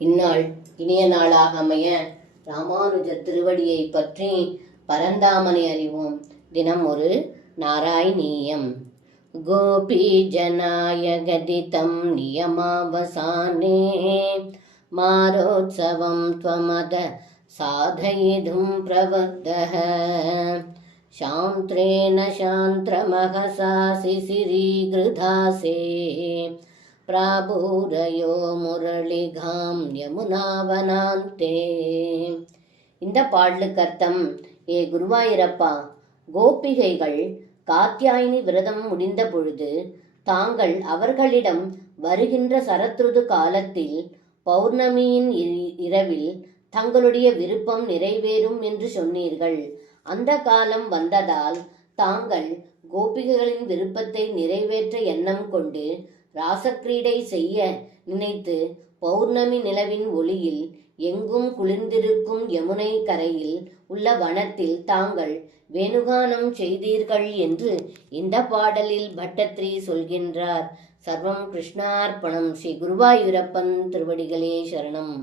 இந்நாள் இனிய நாளாக அமைய ராமானுஜர் திருவடியை பற்றி பரந்தாமனை அறிவோம். தினம் ஒரு நாராயணீயம். கோபி ஜனாய கதிதம் நியமாவசானே மாரோத்சவம் த்வமத சாதயிதும் பிரவர்த்தः சாந்த்ரேன சாந்திரமகசா சிசிரீகிருதாசே பிராபூரயோ முரளிகாம் யமுனாவனாந்தே. இந்த பாடலுக்கு அர்த்தம்: ஏ குருவாயூரப்பா, கோபிகைகள் காத்யாயினி விரதம் முடிந்த பொழுது தாங்கள் அவர்களிடம் வருகின்ற சரத்ருது காலத்தில் பௌர்ணமியின் இரவில் தங்களுடைய விருப்பம் நிறைவேறும் என்று சொன்னீர்கள். அந்த காலம் வந்ததால் தாங்கள் கோபிகைகளின் விருப்பத்தை நிறைவேற்ற எண்ணம் கொண்டு ராசக்கிரீடை செய்ய நினைத்து பௌர்ணமி நிலவின் ஒளியில் எங்கும் குளிர்ந்திருக்கும் யமுனை கரையில் உள்ள வனத்தில் தாங்கள் வேணுகானம் செய்தீர்கள் என்று இந்த பாடலில் பட்டத்ரி சொல்கின்றார். சர்வம் கிருஷ்ணார்ப்பணம். ஸ்ரீ குருவாயூரப்பன் திருவடிகளே சரணம்.